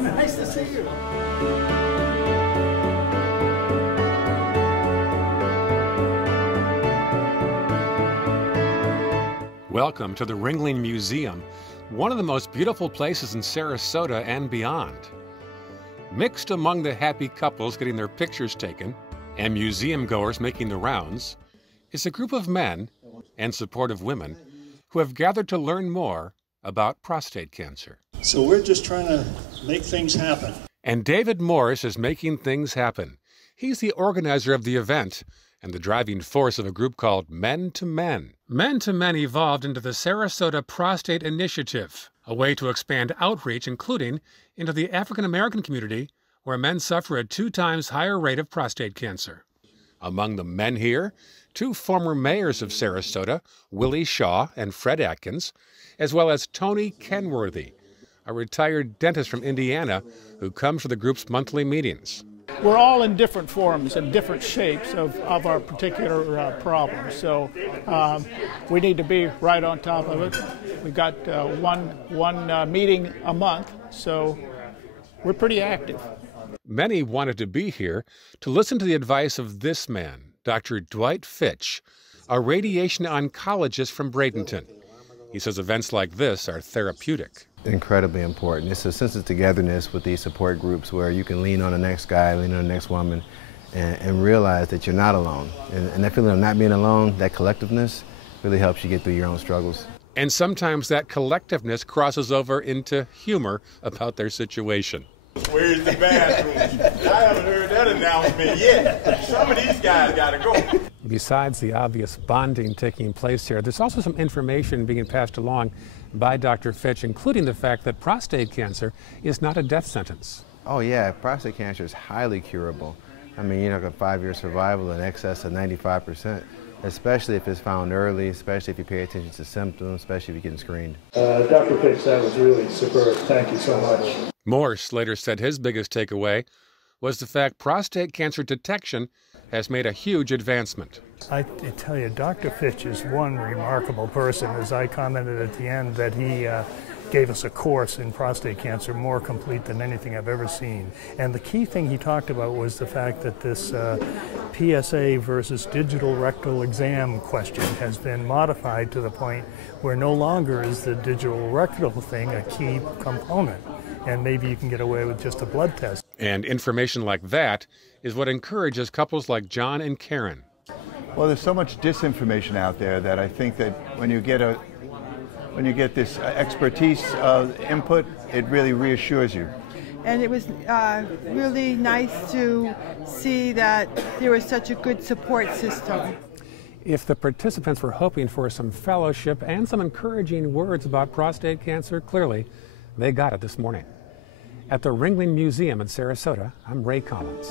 Nice to see you. Welcome to the Ringling Museum, one of the most beautiful places in Sarasota and beyond. Mixed among the happy couples getting their pictures taken and museum goers making the rounds is a group of men and supportive women who have gathered to learn more about prostate cancer. So we're just trying to make things happen. And David Morris is making things happen. He's the organizer of the event and the driving force of a group called Men to Men. Men to Men evolved into the Sarasota Prostate Initiative, a way to expand outreach, including into the African American community, where men suffer a 2 times higher rate of prostate cancer. Among the men here, 2 former mayors of Sarasota, Willie Shaw and Fred Atkins, as well as Tony Kenworthy, a retired dentist from Indiana who comes to the group's monthly meetings. We're all in different forms and different shapes of our particular problem. So we need to be right on top of it. We've got one meeting a month, so we're pretty active. Many wanted to be here to listen to the advice of this man, Dr. Dwight Fitch, a radiation oncologist from Bradenton. He says events like this are therapeutic. Incredibly important. It's a sense of togetherness with these support groups where you can lean on the next guy, lean on the next woman, and realize that you're not alone. And that feeling of not being alone, that collectiveness, really helps you get through your own struggles. And sometimes that collectiveness crosses over into humor about their situation. Where's the bathroom? I haven't heard that announcement yet. Some of these guys gotta go. Besides the obvious bonding taking place here, there's also some information being passed along by Dr. Fitch, including the fact that prostate cancer is not a death sentence. Oh yeah, prostate cancer is highly curable. I mean, you know, a 5-year survival in excess of 95%, especially if it's found early, especially if you pay attention to symptoms, especially if you're getting screened. Dr. Fitch, that was really superb. Thank you so much. Morse later said his biggest takeaway was the fact prostate cancer detection has made a huge advancement. I tell you, Dr. Fitch is one remarkable person. As I commented at the end, that he gave us a course in prostate cancer more complete than anything I've ever seen. And the key thing he talked about was the fact that this PSA versus digital rectal exam question has been modified to the point where no longer is the digital rectal thing a key component. And maybe you can get away with just a blood test. And information like that is what encourages couples like John and Karen. Well, there's so much disinformation out there that I think that when you get this expertise input, it really reassures you. And it was really nice to see that there was such a good support system. If the participants were hoping for some fellowship and some encouraging words about prostate cancer, clearly they got it this morning. At the Ringling Museum in Sarasota, I'm Ray Collins.